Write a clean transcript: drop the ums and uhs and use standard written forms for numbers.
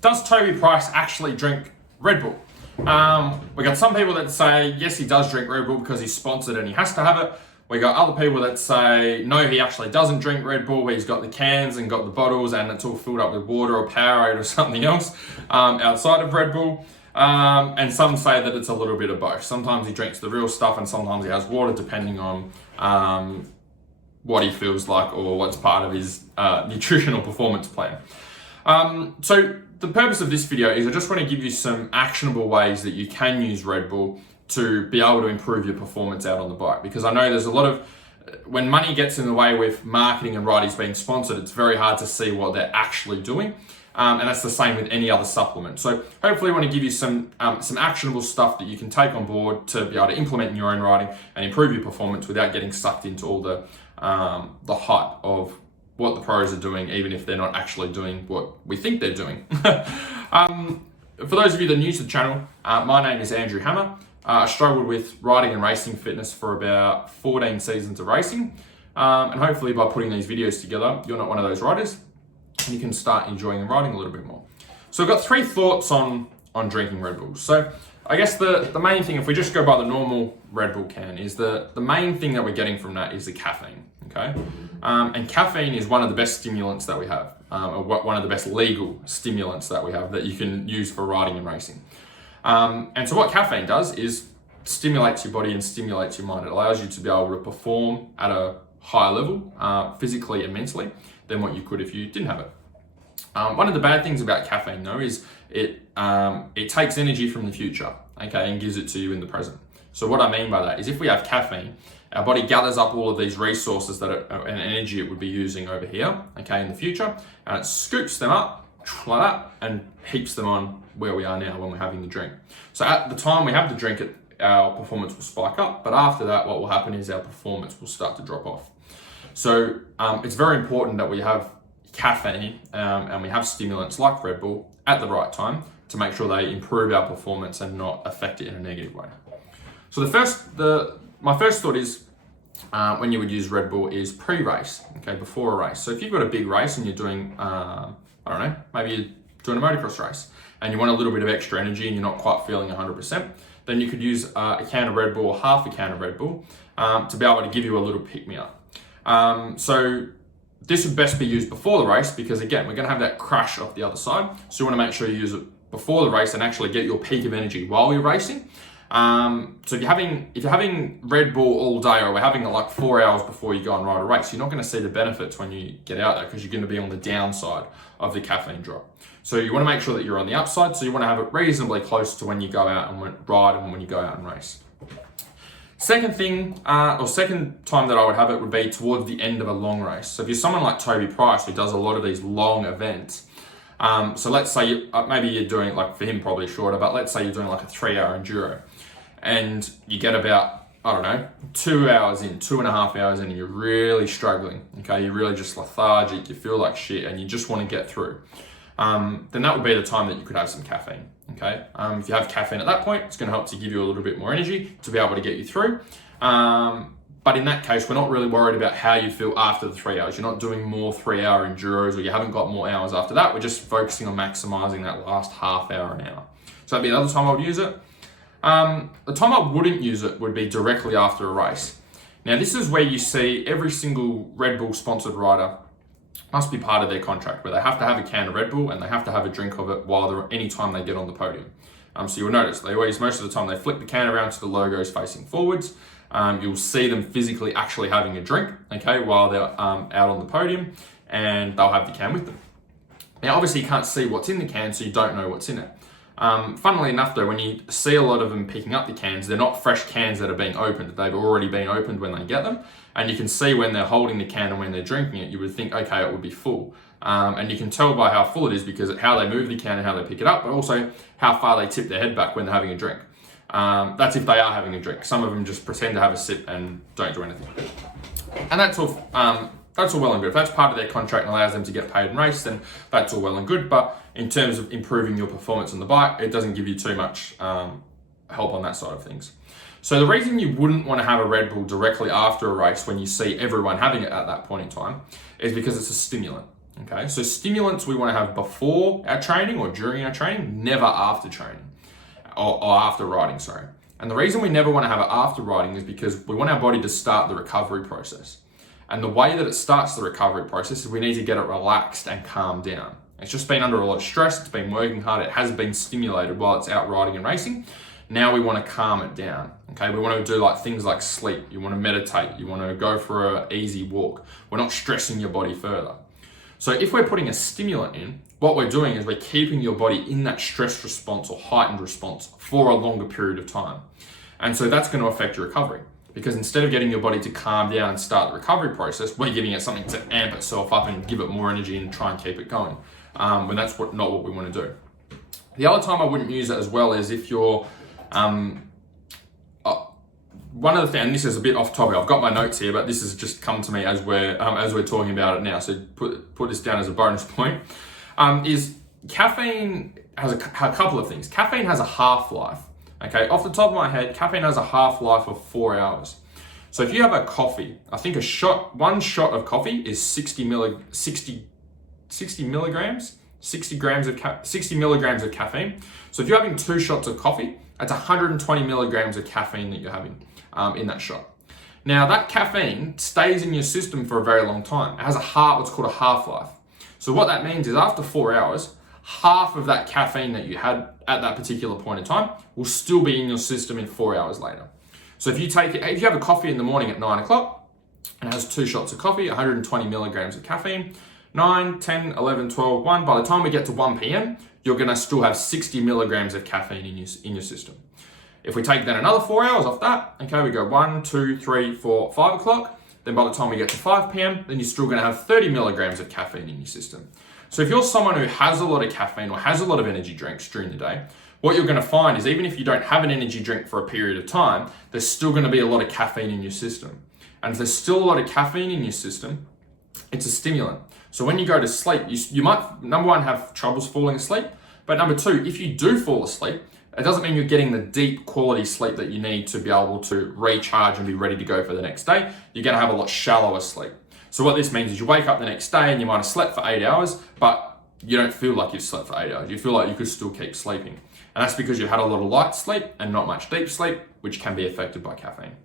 does Toby Price actually drink Red Bull? We got some people that say, yes, he does drink Red Bull because he's sponsored and he has to have it. We got other people that say, no, he actually doesn't drink Red Bull. He's got the cans and got the bottles and it's all filled up with water or Powerade or something else outside of Red Bull. And some say that it's a little bit of both. Sometimes he drinks the real stuff and sometimes he has water, depending on what he feels like or what's part of his nutritional performance plan. So the purpose of this video is I just want to give you some actionable ways that you can use Red Bull to be able to improve your performance out on the bike. Because I know there's a lot of, when money gets in the way with marketing and riders being sponsored, it's very hard to see what they're actually doing. And that's the same with any other supplement. So hopefully I want to give you some actionable stuff that you can take on board to be able to implement in your own riding and improve your performance without getting sucked into all the hype of what the pros are doing, even if they're not actually doing what we think they're doing. For those of you that are new to the channel, my name is Andrew Hammer. I struggled with riding and racing fitness for about 14 seasons of racing. And hopefully by putting these videos together, you're not one of those riders and you can start enjoying riding a little bit more. So I've got 3 thoughts on drinking Red Bull. So I guess the main thing, if we just go by the normal Red Bull can, is the main thing that we're getting from that is the caffeine, okay? And caffeine is one of the best stimulants that we have, or one of the best legal stimulants that we have that you can use for riding and racing. And so what caffeine does is stimulates your body and stimulates your mind. It allows you to be able to perform at a higher level, physically and mentally, than what you could if you didn't have it. One of the bad things about caffeine though is it takes energy from the future, okay, and gives it to you in the present. So what I mean by that is if we have caffeine, our body gathers up all of these resources and energy it would be using over here, okay, in the future, and it scoops them up like that and heaps them on where we are now when we're having the drink. So at the time we have the drink, our performance will spike up, but after that, what will happen is our performance will start to drop off. So it's very important that we have caffeine and we have stimulants like Red Bull at the right time to make sure they improve our performance and not affect it in a negative way. So my first thought is when you would use Red Bull is pre-race, okay, before a race. So if you've got a big race and you're doing, I don't know, maybe you're doing a motocross race and you want a little bit of extra energy and you're not quite feeling 100%, then you could use a can of Red Bull or half a can of Red Bull to be able to give you a little pick-me-up. So this would best be used before the race because again, we're gonna have that crash off the other side. So you wanna make sure you use it before the race and actually get your peak of energy while you're racing. So if you're having Red Bull all day or we're having it like 4 hours before you go and ride a race, you're not gonna see the benefits when you get out there because you're gonna be on the downside of the caffeine drop. So you wanna make sure that you're on the upside. So you wanna have it reasonably close to when you go out and ride and when you go out and race. Second thing, or second time that I would have it would be towards the end of a long race. So if you're someone like Toby Price who does a lot of these long events, so let's say maybe you're doing, like for him probably shorter, but let's say you're doing like a 3-hour enduro and you get about, I don't know, 2 hours in, 2.5 hours in, and you're really struggling, okay? You're really just lethargic, you feel like shit and you just want to get through. Then that would be the time that you could have some caffeine, okay? If you have caffeine at that point, it's gonna help to give you a little bit more energy to be able to get you through. But in that case, we're not really worried about how you feel after the 3 hours. You're not doing more 3-hour enduros or you haven't got more hours after that. We're just focusing on maximizing that last half hour, an hour. So that'd be another time I would use it. The time I wouldn't use it would be directly after a race. Now, this is where you see every single Red Bull sponsored rider must be part of their contract where they have to have a can of Red Bull and they have to have a drink of it anytime they get on the podium. So you'll notice they always, most of the time they flip the can around so the logo's facing forwards. You'll see them physically actually having a drink, okay, while they're out on the podium and they'll have the can with them. Now, obviously you can't see what's in the can, so you don't know what's in it. Funnily enough though, when you see a lot of them picking up the cans, they're not fresh cans that are being opened. They've already been opened when they get them. And you can see when they're holding the can and when they're drinking it, you would think, okay, it would be full. And you can tell by how full it is because of how they move the can and how they pick it up, but also how far they tip their head back when they're having a drink. That's if they are having a drink. Some of them just pretend to have a sip and don't do anything. And that's all well and good. If that's part of their contract and allows them to get paid and race, then that's all well and good. But in terms of improving your performance on the bike, it doesn't give you too much help on that side of things. So the reason you wouldn't want to have a Red Bull directly after a race when you see everyone having it at that point in time is because it's a stimulant. Okay, so stimulants we want to have before our training or during our training, never after training or after riding, sorry. And the reason we never want to have it after riding is because we want our body to start the recovery process. And the way that it starts the recovery process is we need to get it relaxed and calm down. It's just been under a lot of stress, it's been working hard, it has been stimulated while it's out riding and racing. Now we want to calm it down, okay? We want to do like things like sleep, you want to meditate, you want to go for an easy walk. We're not stressing your body further. So if we're putting a stimulant in, what we're doing is we're keeping your body in that stress response or heightened response for a longer period of time. And so that's going to affect your recovery, because instead of getting your body to calm down and start the recovery process, we're giving it something to amp itself up and give it more energy and try and keep it going, when that's not what we want to do. The other time I wouldn't use it as well is if you're, one of the things, and this is a bit off topic, I've got my notes here, but this has just come to me as we're talking about it now, so put this down as a bonus point, is caffeine has a couple of things. Caffeine has a half-life, okay? Off the top of my head, caffeine has a half-life of 4 hours. So if you have a coffee, I think one shot of coffee is 60 milligrams of caffeine. So if you're having 2 shots of coffee, that's 120 milligrams of caffeine that you're having in that shot. Now that caffeine stays in your system for a very long time. It has what's called a half-life. So what that means is after 4 hours, half of that caffeine that you had at that particular point in time will still be in your system in 4 hours later. So if you have a coffee in the morning at 9 o'clock, and it has 2 shots of coffee, 120 milligrams of caffeine, 9, 10, 11, 12, 1, by the time we get to 1 p.m., you're gonna still have 60 milligrams of caffeine in your system. If we take then another 4 hours off that, okay, we go 1, 2, 3, 4, 5 o'clock, then by the time we get to 5 p.m., then you're still gonna have 30 milligrams of caffeine in your system. So if you're someone who has a lot of caffeine or has a lot of energy drinks during the day, what you're gonna find is even if you don't have an energy drink for a period of time, there's still gonna be a lot of caffeine in your system. And if there's still a lot of caffeine in your system, it's a stimulant. So when you go to sleep, you might, number one, have troubles falling asleep, but number two, if you do fall asleep, it doesn't mean you're getting the deep quality sleep that you need to be able to recharge and be ready to go for the next day. You're gonna have a lot shallower sleep. So what this means is you wake up the next day and you might have slept for 8 hours, but you don't feel like you've slept for 8 hours. You feel like you could still keep sleeping. And that's because you've had a lot of light sleep and not much deep sleep, which can be affected by caffeine.